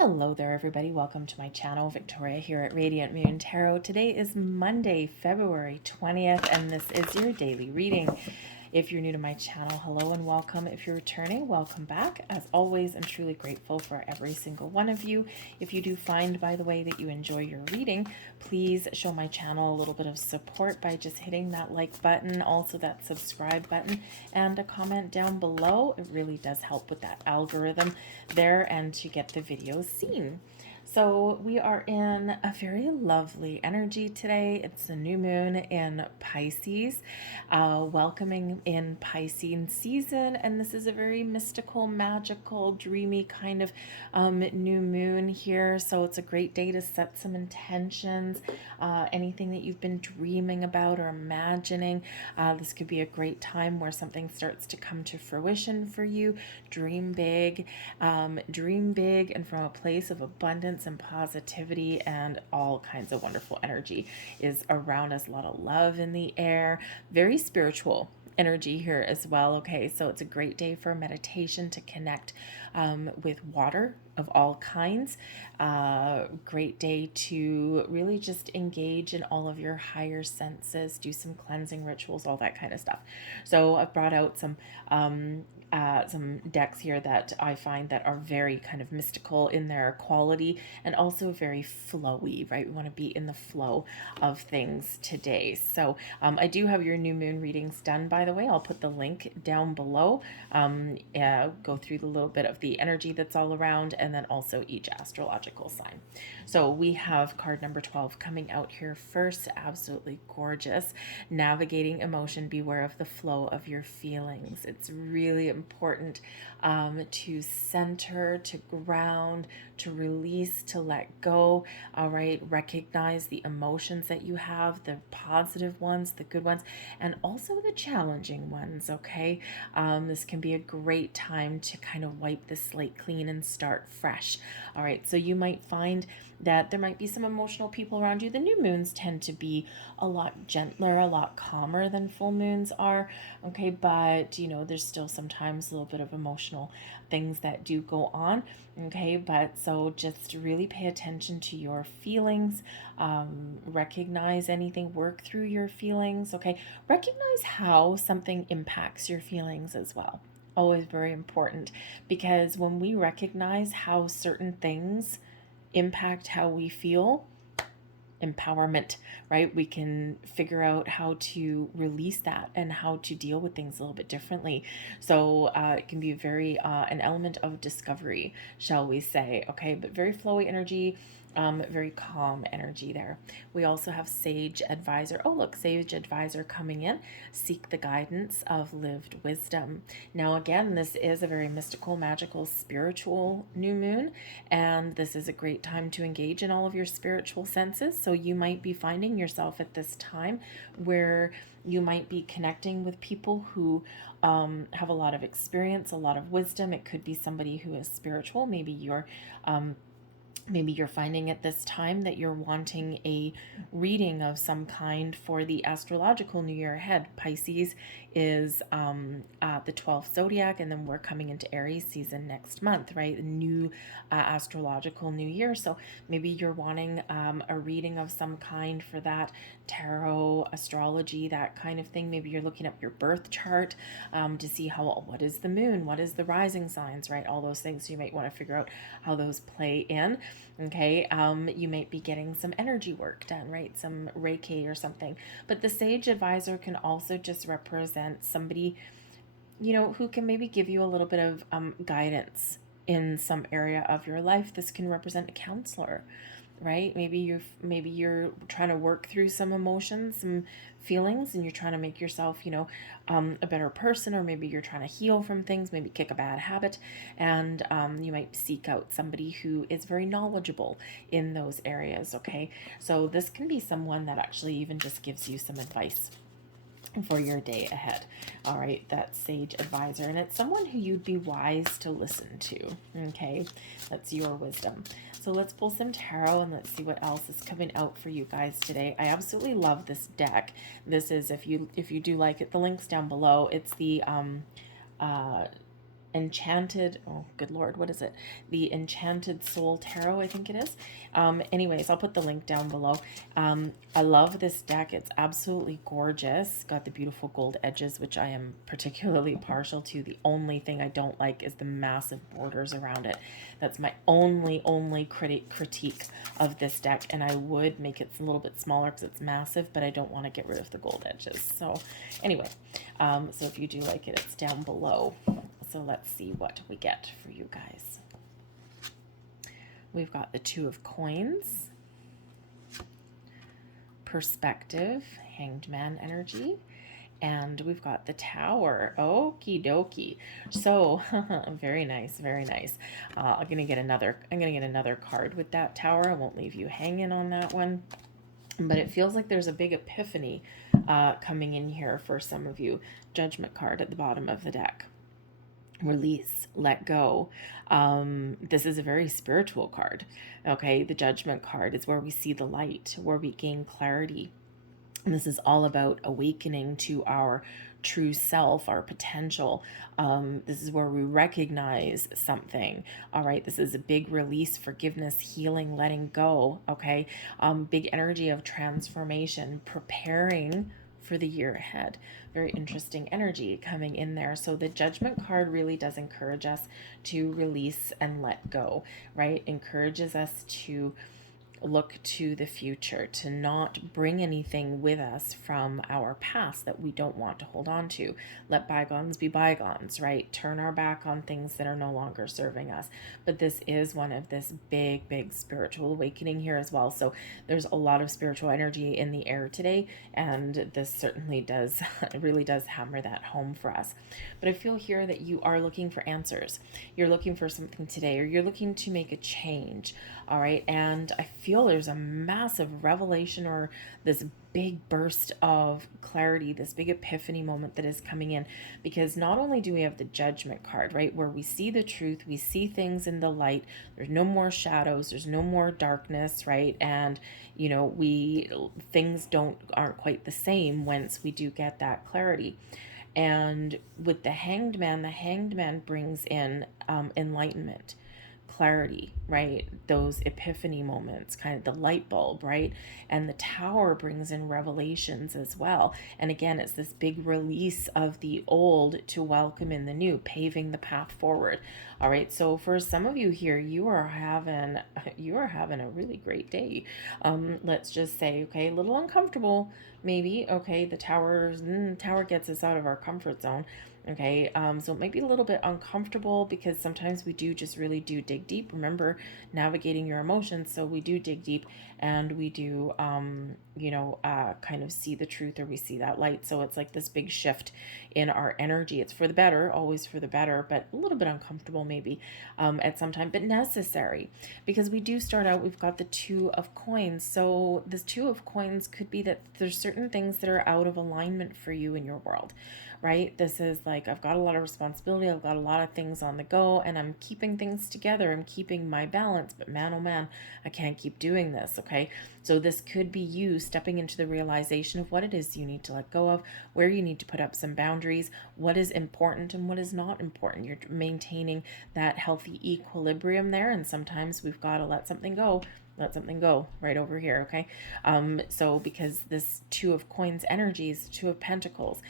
Hello there, everybody. Welcome to my channel. Victoria here at Radiant Moon Tarot. Today is Monday, February 20th, and this is your daily reading. If you're new to my channel, hello and welcome. If you're returning, welcome back. As always, I'm truly grateful for every single one of you. If you do find, by the way, that you enjoy your reading, please show my channel a little bit of support by just hitting that like button, also that subscribe button, and a comment down below. It really does help with that algorithm there and to get the videos seen. So we are in a very lovely energy today. It's a new moon in Pisces, welcoming in Piscean season, and this is a very mystical, magical, dreamy kind of new moon here. So it's a great day to set some intentions, anything that you've been dreaming about or imagining. This could be a great time where something starts to come to fruition for you. Dream big, and from a place of abundance and positivity, and all kinds of wonderful energy is around us. A lot of love in the air, very spiritual energy here as well. Okay, so it's a great day for meditation, to connect with water of all kinds. Great day to really just engage in all of your higher senses, do some cleansing rituals, all that kind of stuff. So I've brought out some decks here that I find that are very kind of mystical in their quality and also very flowy, right? We want to be in the flow of things today. So I do have your new moon readings done, by the way. I'll put the link down below. Go through the little bit of the energy that's all around, and then also each astrological sign. So we have card number 12 coming out here first. Absolutely gorgeous. Navigating emotion, beware of the flow of your feelings. It's really important to center, to ground, to release, to let go. All right, recognize the emotions that you have, the positive ones, the good ones, and also the challenging ones. Okay, this can be a great time to kind of wipe the slate clean and start fresh. All right, so you might find that there might be some emotional people around you. The new moons tend to be a lot gentler, a lot calmer than full moons are. Okay, but you know, there's still sometimes a little bit of emotional things that do go on. Okay, but so just really pay attention to your feelings, recognize anything, work through your feelings. Okay, recognize how something impacts your feelings as well. Always very important, because when we recognize how certain things impact how we feel, empowerment, right? We can figure out how to release that and how to deal with things a little bit differently. So it can be very an element of discovery, shall we say. Okay, but very flowy energy, very calm energy there. We also have Sage Advisor. Oh, look, Sage Advisor coming in. Seek the guidance of lived wisdom. Now, again, this is a very mystical, magical, spiritual new moon, and this is a great time to engage in all of your spiritual senses. So you might be finding yourself at this time where you might be connecting with people who have a lot of experience, a lot of wisdom. It could be somebody who is spiritual. Maybe you're finding at this time that you're wanting a reading of some kind for the astrological new year ahead. Pisces is the 12th Zodiac, and then we're coming into Aries season next month, right? The new astrological new year. So maybe you're wanting a reading of some kind for that, tarot, astrology, that kind of thing. Maybe you're looking up your birth chart to see what is the moon, what is the rising signs, right? All those things. So you might want to figure out how those play in. Okay, you might be getting some energy work done, right? Some Reiki or something. But the Sage Advisor can also just represent somebody, you know, who can maybe give you a little bit of guidance in some area of your life. This can represent a counselor, right? Maybe you're trying to work through some emotions, some feelings, and you're trying to make yourself, you know, a better person, or maybe you're trying to heal from things, maybe kick a bad habit, and you might seek out somebody who is very knowledgeable in those areas. Okay, so this can be someone that actually even just gives you some advice for your day ahead. All right, that's Sage Advisor, and it's someone who you'd be wise to listen to. Okay, that's your wisdom. So let's pull some tarot and let's see what else is coming out for you guys today. I absolutely love this deck. This is, if you do like it, the link's down below. It's the Enchanted, oh good lord, what is it, the Enchanted Soul Tarot, I think it is. Anyways, I'll put the link down below. I love this deck. It's absolutely gorgeous. Got the beautiful gold edges, which I am particularly partial to. The only thing I don't like is the massive borders around it. That's my only critique of this deck, and I would make it a little bit smaller because it's massive, but I don't want to get rid of the gold edges. So anyway, so if you do like it, it's down below. So let's see what we get for you guys. We've got the Two of Coins, Perspective, Hanged Man energy, and we've got the Tower. Okie dokie. So very nice, very nice. I'm gonna get another card with that Tower. I won't leave you hanging on that one. But it feels like there's a big epiphany coming in here for some of you. Judgment card at the bottom of the deck. Release, let go. This is a very spiritual card. Okay, the Judgment card is where we see the light, where we gain clarity. And this is all about awakening to our true self, our potential. This is where we recognize something. All right, this is a big release, forgiveness, healing, letting go. Okay, big energy of transformation, preparing for the year ahead. Very interesting energy coming in there. So the Judgment card really does encourage us to release and let go, right? Encourages us to look to the future, to not bring anything with us from our past that we don't want to hold on to. Let bygones be bygones, right? Turn our back on things that are no longer serving us. But this is one of this big spiritual awakening here as well. So there's a lot of spiritual energy in the air today, and this certainly does, it really does hammer that home for us. But I feel here that you are looking for answers. You're looking for something today, or you're looking to make a change. All right, and I feel there's a massive revelation or this big burst of clarity, this big epiphany moment that is coming in, because not only do we have the Judgment card, right, where we see the truth, we see things in the light, there's no more shadows, there's no more darkness, right, and you know, things aren't quite the same once we do get that clarity. And with the Hanged Man brings in enlightenment, clarity, right? Those epiphany moments, kind of the light bulb, right? And the Tower brings in revelations as well. And again, it's this big release of the old to welcome in the new, paving the path forward. All right. So for some of you here, you are having a really great day. Let's just say, okay, a little uncomfortable, maybe. Okay, the tower gets us out of our comfort zone. Okay, so it might be a little bit uncomfortable because sometimes we really do dig deep. Remember, navigating your emotions, so we do dig deep and we do, kind of see the truth, or we see that light. So it's like this big shift in our energy. It's for the better, always for the better, but a little bit uncomfortable maybe at some time, but necessary, because we do start out, we've got the Two of Coins. So this Two of Coins could be that there's certain things that are out of alignment for you in your world. Right? This is like, I've got a lot of responsibility, I've got a lot of things on the go, and I'm keeping things together, I'm keeping my balance, but man, oh man, I can't keep doing this, okay? So this could be you stepping into the realization of what it is you need to let go of, where you need to put up some boundaries, what is important and what is not important. You're maintaining that healthy equilibrium there, and sometimes we've got to let something go right over here, okay? So because this Two of Coins energy is Two of Pentacles,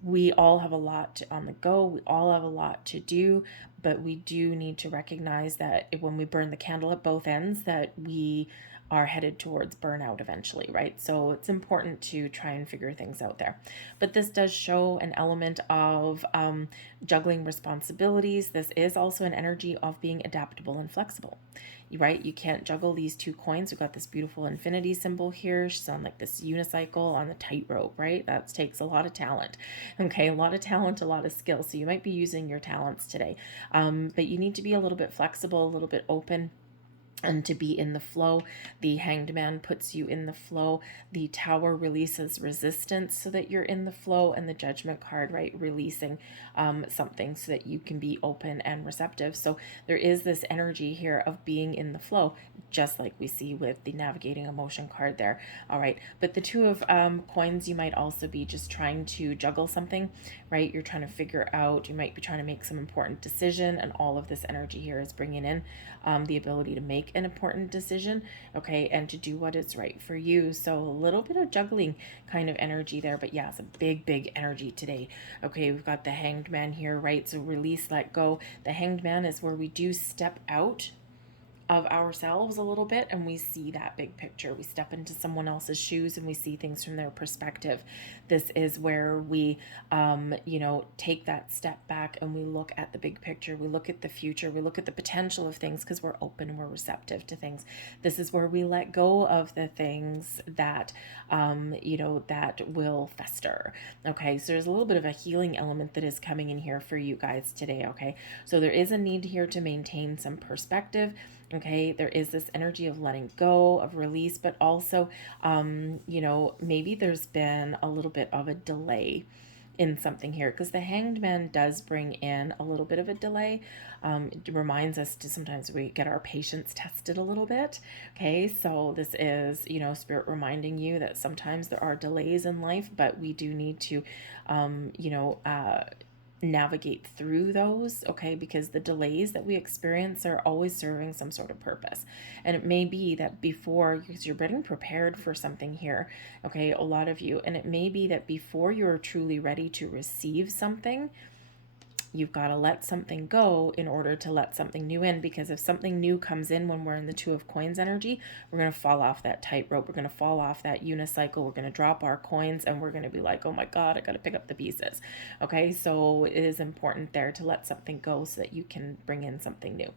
we all have a lot on the go. We all have a lot to do, but we do need to recognize that when we burn the candle at both ends, that we are headed towards burnout eventually, right? So it's important to try and figure things out there. But this does show an element of juggling responsibilities. This is also an energy of being adaptable and flexible. Right? You can't juggle these two coins. We've got this beautiful infinity symbol here. She's on like this unicycle on the tightrope, right? That takes a lot of talent. Okay, a lot of talent, a lot of skill. So you might be using your talents today. But you need to be a little bit flexible, a little bit open. and to be in the flow. The Hanged Man puts you in the flow. The Tower releases resistance so that you're in the flow, and the Judgment card, right, releasing something so that you can be open and receptive. So there is this energy here of being in the flow, just like we see with the Navigating Emotion card there. All right, but the Two of Coins, you might also be just trying to juggle something, right? You're trying to figure out, you might be trying to make some important decision, and all of this energy here is bringing in the ability to make an important decision, okay, and to do what is right for you. So a little bit of juggling kind of energy there, but yeah, it's a big energy today. Okay, we've got the Hanged Man here, right? So release, let go. The Hanged Man is where we do step out of ourselves a little bit and we see that big picture. We step into someone else's shoes and we see things from their perspective. This is where we take that step back and we look at the big picture. We look at the future. We look at the potential of things because we're open and we're receptive to things. This is where we let go of the things that that will fester. Okay, so there's a little bit of a healing element that is coming in here for you guys today. Okay, so there is a need here to maintain some perspective. Okay, there is this energy of letting go, of release, but also, maybe there's been a little bit of a delay in something here, because the Hanged Man does bring in a little bit of a delay. It reminds us to sometimes we get our patience tested a little bit. Okay, so this is, Spirit reminding you that sometimes there are delays in life, but we do need to, navigate through those, okay, because the delays that we experience are always serving some sort of purpose. And it may be that before, because you're getting prepared for something here, okay, a lot of you, and it may be that before you're truly ready to receive something, you've got to let something go in order to let something new in, because if something new comes in when we're in the Two of Coins energy, we're going to fall off that tightrope. We're going to fall off that unicycle. We're going to drop our coins and we're going to be like, oh my God, I got to pick up the pieces. Okay, so it is important there to let something go so that you can bring in something new.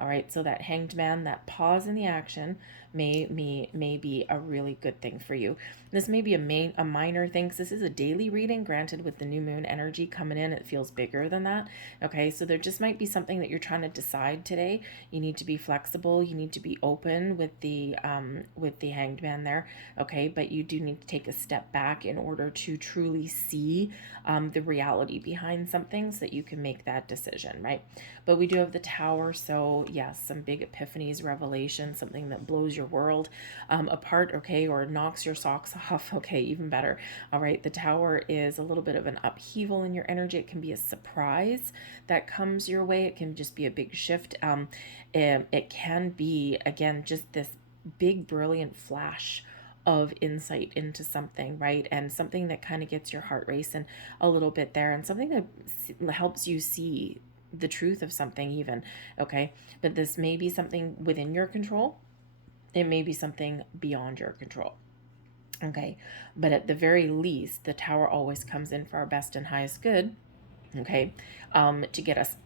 All right, so that Hanged Man, that pause in the action may be a really good thing for you. This may be a minor thing, because this is a daily reading. Granted, with the new moon energy coming in, it feels bigger than that. Okay, so there just might be something that you're trying to decide today. You need to be flexible. You need to be open with the Hanged Man there. Okay, but you do need to take a step back in order to truly see the reality behind something so that you can make that decision, right? But we do have the Tower, so yes, some big epiphanies, revelation, something that blows your world apart, okay, or knocks your socks off, okay, even better. All right, the Tower is a little bit of an upheaval in your energy. It can be a surprise that comes your way. It can just be a big shift. It can be, again, just this big brilliant flash of insight into something, right? And something that kind of gets your heart racing a little bit there, and something that helps you see the truth of something even, okay? But this may be something within your control. It may be something beyond your control. Okay, but at the very least, the Tower always comes in for our best and highest good, okay, to get us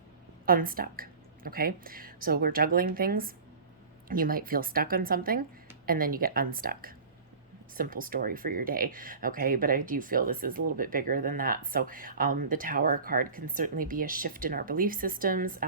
unstuck, okay? So we're juggling things. You might feel stuck on something, and then you get unstuck. Simple story for your day, okay? But I do feel this is a little bit bigger than that. So the Tower card can certainly be a shift in our belief systems,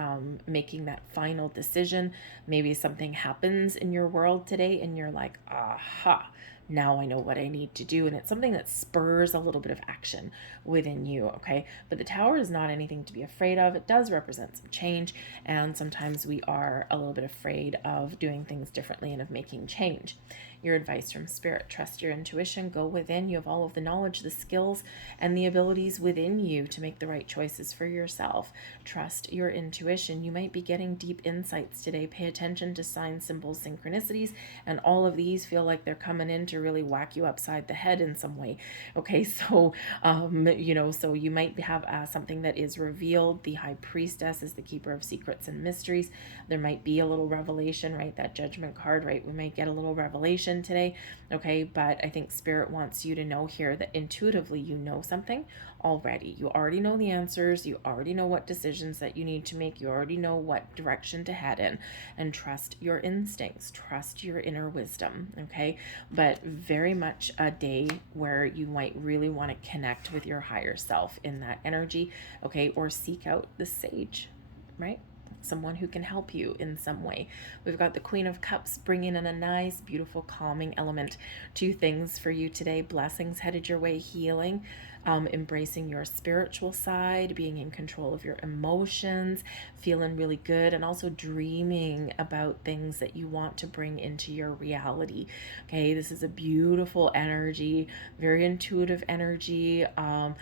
making that final decision. Maybe something happens in your world today and you're like, aha, now I know what I need to do. And it's something that spurs a little bit of action within you, okay? But the Tower is not anything to be afraid of. It does represent some change, and sometimes we are a little bit afraid of doing things differently and of making change. Your advice from Spirit: trust your intuition, go within. You have all of the knowledge, the skills, and the abilities within you to make the right choices for yourself. Trust your intuition. You might be getting deep insights today. Pay attention to signs, symbols, synchronicities, and all of these feel like they're coming in to really whack you upside the head in some way. Okay, so so you might have something that is revealed. The High Priestess is the keeper of secrets and mysteries. There might be a little revelation, right? That Judgment card, right? We might get a little revelation today, okay? But I think Spirit wants you to know here that intuitively you know something already. You already know the answers. You already know what decisions that you need to make. You already know what direction to head in, and trust your instincts, trust your inner wisdom, okay? But very much a day where you might really want to connect with your higher self in that energy, okay? Or seek out the sage, right? someone who can help you in some way. We've got the Queen of Cups bringing in a nice, beautiful, calming element. Two things for you today: blessings headed your way, healing, embracing your spiritual side, being in control of your emotions, feeling really good, and also dreaming about things that you want to bring into your reality. Okay, this is a beautiful energy, very intuitive energy, a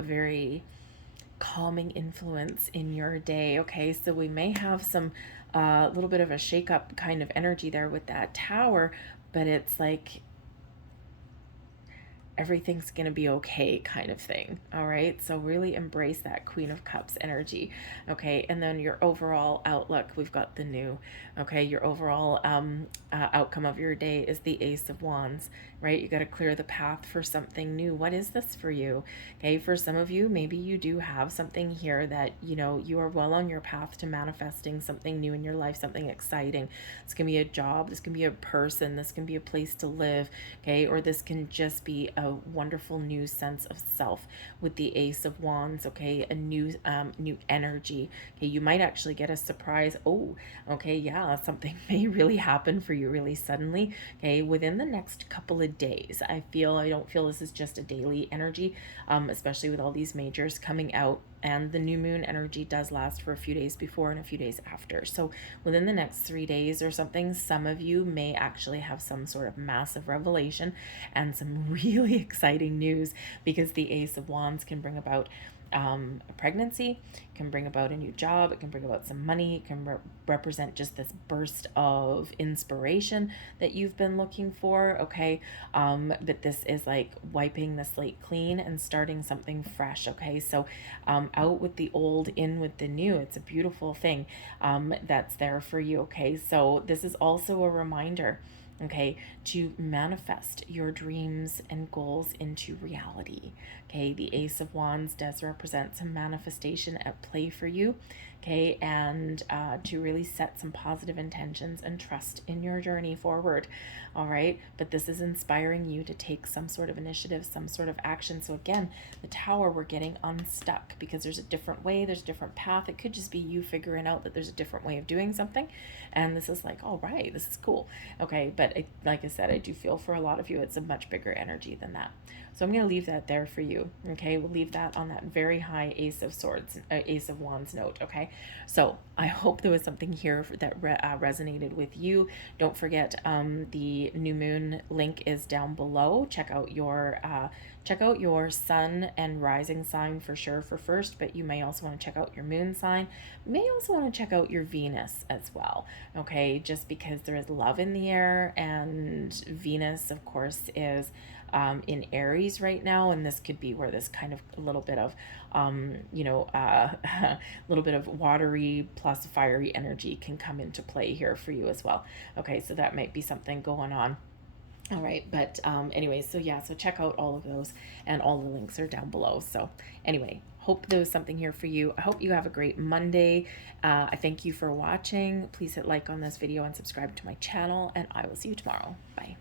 very calming influence in your day. Okay, so we may have some little bit of a shake up kind of energy there with that Tower, but it's like everything's going to be okay kind of thing. All right. So really embrace that Queen of Cups energy. Okay. And then your overall outlook, we've got the new. Okay. Your overall outcome of your day is the Ace of Wands, right? You got to clear the path for something new. What is this for you? Okay. For some of you, maybe you do have something here that, you are well on your path to manifesting something new in your life, something exciting. This can be a job. This can be a person. This can be a place to live. Okay. Or this can just be a wonderful new sense of self with the Ace of Wands. Okay, a new energy. Okay, you might actually get a surprise. Oh, okay, yeah, something may really happen for you really suddenly. Okay, within the next couple of days. I don't feel this is just a daily energy, especially with all these majors coming out. And the new moon energy does last for a few days before and a few days after. So within the next 3 days or something, some of you may actually have some sort of massive revelation and some really exciting news, because the Ace of Wands can bring about a pregnancy, can bring about a new job, it can bring about some money, it can represent just this burst of inspiration that you've been looking for. Okay, but this is like wiping the slate clean and starting something fresh. Okay, so out with the old, in with the new. It's a beautiful thing that's there for you. Okay, so this is also a reminder, okay, to manifest your dreams and goals into reality. Okay, the Ace of Wands does represent some manifestation at play for you. Okay, and to really set some positive intentions and trust in your journey forward. All right, but this is inspiring you to take some sort of initiative, some sort of action. So again, the Tower, we're getting unstuck because there's a different way, there's a different path. It could just be you figuring out that there's a different way of doing something, and this is like, all right, this is cool. Okay, but like I said, I do feel for a lot of you it's a much bigger energy than that. So I'm going to leave that there for you. Okay, we'll leave that on that very high Ace of Swords, Ace of Wands note. Okay, so I hope there was something here that resonated with you. Don't forget, the new moon link is down below. Check out your sun and rising sign for sure for first, but you may also want to check out your moon sign. You may also want to check out your Venus as well. Okay, just because there is love in the air, and Venus, of course, is in Aries right now, and this could be where this kind of a little bit of little bit of watery plus fiery energy can come into play here for you as well. Okay, so that might be something going on. All right, but anyway, so yeah, so check out all of those, and all the links are down below. So anyway, hope there was something here for you. I hope you have a great Monday. I thank you for watching. Please hit like on this video and subscribe to my channel, and I will see you tomorrow. Bye.